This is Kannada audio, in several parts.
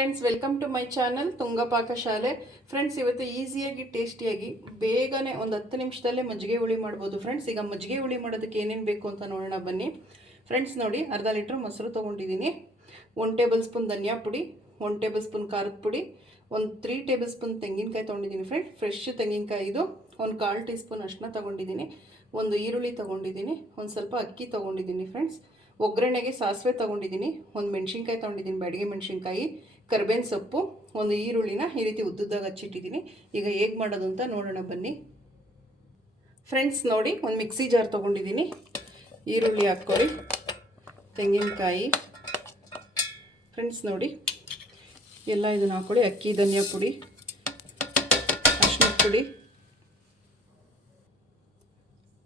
Friends welcome to my channel ತುಂಗಪಾಕ ಶಾಲೆ ಫ್ರೆಂಡ್ಸ್ ಇವತ್ತು ಈಸಿಯಾಗಿ ಟೇಸ್ಟಿಯಾಗಿ ಬೇಗನೆ ಒಂದು ಹತ್ತು ನಿಮಿಷದಲ್ಲೇ ಮಜ್ಜಿಗೆ ಹುಳಿ ಮಾಡ್ಬೋದು ಫ್ರೆಂಡ್ಸ್ ಈಗ ಮಜ್ಜಿಗೆ ಹುಳಿ ಮಾಡೋದಕ್ಕೆ ಏನೇನು ಬೇಕು ಅಂತ ನೋಡೋಣ ಬನ್ನಿ. ಫ್ರೆಂಡ್ಸ್ ನೋಡಿ, ಅರ್ಧ ಲೀಟ್ರ್ ಮೊಸರು ತೊಗೊಂಡಿದ್ದೀನಿ. ಒನ್ ಟೇಬಲ್ ಸ್ಪೂನ್ ಧನಿಯಾ ಪುಡಿ ಒನ್ ಟೇಬಲ್ ಸ್ಪೂನ್ ಖಾರದ ಪುಡಿ, ಒಂದು ತ್ರೀ ಟೇಬಲ್ ಸ್ಪೂನ್ ತೆಂಗಿನಕಾಯಿ ತೊಗೊಂಡಿದ್ದೀನಿ ಫ್ರೆಂಡ್ ಫ್ರೆಶ್ ತೆಂಗಿನಕಾಯಿ ಇದು. ಒಂದು ಕಾಲು ಟೀ ಸ್ಪೂನ್ ಅಷ್ಟನ್ನ ತೊಗೊಂಡಿದ್ದೀನಿ. ಒಂದು ಈರುಳ್ಳಿ ತೊಗೊಂಡಿದ್ದೀನಿ. ಒಂದು ಸ್ವಲ್ಪ ಅಕ್ಕಿ ತೊಗೊಂಡಿದ್ದೀನಿ ಫ್ರೆಂಡ್ಸ್ ಒಗ್ಗರಣೆಗೆ ಸಾಸಿವೆ ತೊಗೊಂಡಿದ್ದೀನಿ, ಒಂದು ಮೆಣಸಿನ್ಕಾಯಿ ತೊಗೊಂಡಿದ್ದೀನಿ, ಬ್ಯಾಡಿಗೆ ಮೆಣಸಿನ್ಕಾಯಿ, ಕರ್ಬೇವಿನ ಸೊಪ್ಪು, ಒಂದು ಈರುಳ್ಳಿನ ಈ ರೀತಿ ಉದ್ದುದ್ದಾಗ ಹಚ್ಚಿಟ್ಟಿದ್ದೀನಿ. ಈಗ ಹೇಗೆ ಮಾಡೋದು ಅಂತ ನೋಡೋಣ, ಬನ್ನಿ. ಫ್ರೆಂಡ್ಸ್ ನೋಡಿ, ಒಂದು ಮಿಕ್ಸಿ ಜಾರ್ ತೊಗೊಂಡಿದ್ದೀನಿ. ಈರುಳ್ಳಿ ಹಾಕ್ಕೊಳ್ಳಿ ತೆಂಗಿನಕಾಯಿ. ಫ್ರೆಂಡ್ಸ್ ನೋಡಿ, ಎಲ್ಲ ಇದನ್ನು ಹಾಕ್ಕೊಳ್ಳಿ ಅಕ್ಕಿ, ಧನಿಯಾ ಪುಡಿ ಅರ್ಶಿನ ಪುಡಿ.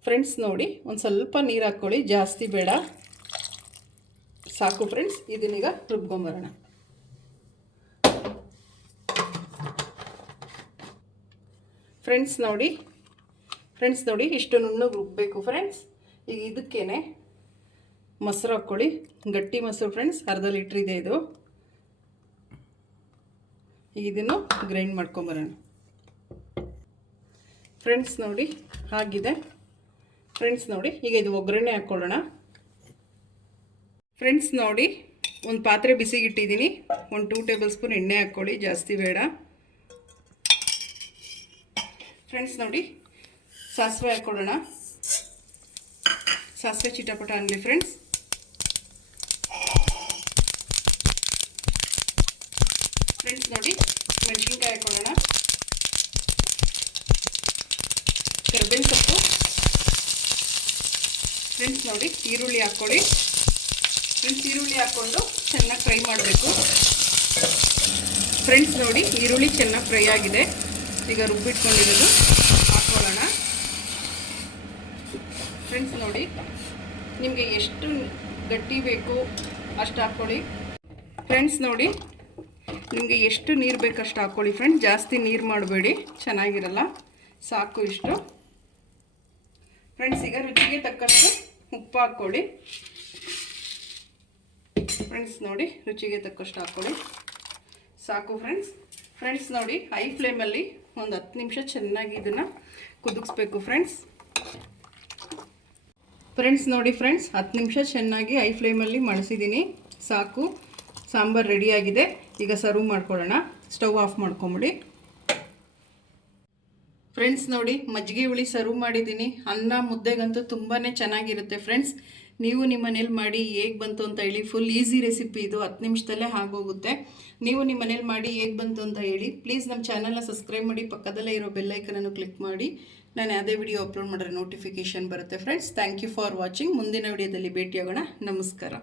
ಫ್ರೆಂಡ್ಸ್ ನೋಡಿ, ಒಂದು ಸ್ವಲ್ಪ ನೀರು ಹಾಕ್ಕೊಳ್ಳಿ ಜಾಸ್ತಿ ಬೇಡ. ಸಾಕು ಫ್ರೆಂಡ್ಸ್ ಇದನ್ನೀಗ ರುಬ್ಕೊಂಬರೋಣ. ಫ್ರೆಂಡ್ಸ್ ನೋಡಿ ಫ್ರೆಂಡ್ಸ್ ನೋಡಿ ಇಷ್ಟು ನುಣ್ಣಗೆ ರುಬ್ಬಬೇಕು ಫ್ರೆಂಡ್ಸ್ ಈಗ ಇದಕ್ಕೇನೆ ಮೊಸರು ಹಾಕ್ಕೊಳ್ಳಿ. ಗಟ್ಟಿ ಮೊಸರು ಫ್ರೆಂಡ್ಸ್ ಅರ್ಧ ಲೀಟ್ರ್ ಇದೆ ಇದು. ಈಗ ಇದನ್ನು ಗ್ರೈಂಡ್ ಮಾಡ್ಕೊಂಬರೋಣ. ಫ್ರೆಂಡ್ಸ್ ನೋಡಿ, ಆಗಿದೆ. ಫ್ರೆಂಡ್ಸ್ ನೋಡಿ, ಈಗ ಇದು ಒಗ್ಗರಣೆ ಹಾಕ್ಕೊಳ್ಳೋಣ. ಫ್ರೆಂಡ್ಸ್ ನೋಡಿ, ಒಂದು ಪಾತ್ರೆ ಬಿಸಿಗಿಟ್ಟಿದ್ದೀನಿ. ಒಂದು ಟೂ ಟೇಬಲ್ ಸ್ಪೂನ್ ಎಣ್ಣೆ ಹಾಕ್ಕೊಳ್ಳಿ, ಜಾಸ್ತಿ ಬೇಡ. ಫ್ರೆಂಡ್ಸ್ ನೋಡಿ, ಸಾಸಿವೆ ಹಾಕ್ಕೊಳ್ಳೋಣ. ಸಾಸಿವೆ ಚಿಟಪಟ ಅನ್ನಲಿ ಫ್ರೆಂಡ್ಸ್ ಫ್ರೆಂಡ್ಸ್ ನೋಡಿ, ಮೆಣಸಿನ್ಕಾಯಿ ಹಾಕೊಳ್ಳೋಣ ಕರ್ಬೇವಿನ ಸೊಪ್ಪು. ಫ್ರೆಂಡ್ಸ್ ನೋಡಿ, ಈರುಳ್ಳಿ ಹಾಕ್ಕೊಳ್ಳಿ. ಫ್ರೆಂಡ್ಸ್ ಈರುಳ್ಳಿ ಹಾಕ್ಕೊಂಡು ಚೆನ್ನಾಗಿ ಫ್ರೈ ಮಾಡಬೇಕು. ಫ್ರೆಂಡ್ಸ್ ನೋಡಿ, ಈರುಳ್ಳಿ ಚೆನ್ನಾಗಿ ಫ್ರೈ ಆಗಿದೆ. ಈಗ ರುಬ್ಬಿಟ್ಕೊಂಡಿರೋದು ಹಾಕ್ಕೊಳ್ಳೋಣ. ಫ್ರೆಂಡ್ಸ್ ನೋಡಿ, ನಿಮಗೆ ಎಷ್ಟು ಗಟ್ಟಿ ಬೇಕು ಅಷ್ಟು ಹಾಕ್ಕೊಳ್ಳಿ. ಫ್ರೆಂಡ್ಸ್ ನೋಡಿ, ನಿಮಗೆ ಎಷ್ಟು ನೀರು ಬೇಕು ಅಷ್ಟು ಹಾಕ್ಕೊಳ್ಳಿ. ಫ್ರೆಂಡ್ಸ್ ಜಾಸ್ತಿ ನೀರು ಮಾಡಬೇಡಿ. ಚೆನ್ನಾಗಿರಲ್ಲ. ಸಾಕು ಇಷ್ಟು. ಫ್ರೆಂಡ್ಸ್ ಈಗ ರುಚಿಗೆ ತಕ್ಕಷ್ಟು ಉಪ್ಪು ಹಾಕ್ಕೊಳ್ಳಿ. ಫ್ರೆಂಡ್ಸ್ ನೋಡಿ, ರುಚಿಗೆ ತಕ್ಕಷ್ಟು ಹಾಕ್ಕೊಳ್ಳಿ. ಸಾಕು ಫ್ರೆಂಡ್ಸ್ ಫ್ರೆಂಡ್ಸ್ ನೋಡಿ ಹೈ ಫ್ಲೇಮಲ್ಲಿ ಒಂದು ಹತ್ತು ನಿಮಿಷ ಚೆನ್ನಾಗಿ ಇದನ್ನು ಕುದಿಸ್ಬೇಕು ಫ್ರೆಂಡ್ಸ್ ಫ್ರೆಂಡ್ಸ್ ನೋಡಿ ಫ್ರೆಂಡ್ಸ್ ಹತ್ತು ನಿಮಿಷ ಚೆನ್ನಾಗಿ ಹೈ ಫ್ಲೇಮಲ್ಲಿ ಮಣಿಸಿದ್ದೀನಿ ಸಾಕು. ಸಾಂಬಾರು ರೆಡಿಯಾಗಿದೆ ಈಗ ಸರ್ವ್ ಮಾಡ್ಕೊಳ್ಳೋಣ. ಸ್ಟವ್ ಆಫ್ ಮಾಡ್ಕೊಂಬಿಡಿ. ಫ್ರೆಂಡ್ಸ್ ನೋಡಿ, ಮಜ್ಜಿಗೆ ಹುಳಿ ಸರ್ವ್ ಮಾಡಿದ್ದೀನಿ ಅನ್ನ, ಮುದ್ದೆಗಂತೂ ತುಂಬಾ ಚೆನ್ನಾಗಿರುತ್ತೆ ಫ್ರೆಂಡ್ಸ್ ನೀವು ನಿಮ್ಮ ಮನೇಲಿ ಮಾಡಿ ಹೇಗೆ ಬಂತು ಅಂತ ಹೇಳಿ ಫುಲ್ ಈಸಿ ರೆಸಿಪಿ ಇದು, ಹತ್ತು ನಿಮಿಷದಲ್ಲೇ ಆಗೋಗುತ್ತೆ. ನೀವು ನಿಮ್ಮ ಮನೇಲಿ ಮಾಡಿ ಹೇಗೆ ಬಂತು ಅಂತ ಹೇಳಿ ಪ್ಲೀಸ್ ನಮ್ಮ ಚಾನಲ್ನ ಸಬ್ಸ್ಕ್ರೈಬ್ ಮಾಡಿ, ಪಕ್ಕದಲ್ಲೇ ಇರೋ ಬೆಲ್ಲೈಕನನ್ನು ಕ್ಲಿಕ್ ಮಾಡಿ. ನಾನು ಯಾವುದೇ ವಿಡಿಯೋ ಅಪ್ಲೋಡ್ ಮಾಡಿದ್ರೆ ನೋಟಿಫಿಕೇಷನ್ ಬರುತ್ತೆ friends thank you for watching ಮುಂದಿನ ವಿಡಿಯೋದಲ್ಲಿ ಭೇಟಿಯಾಗೋಣ. ನಮಸ್ಕಾರ.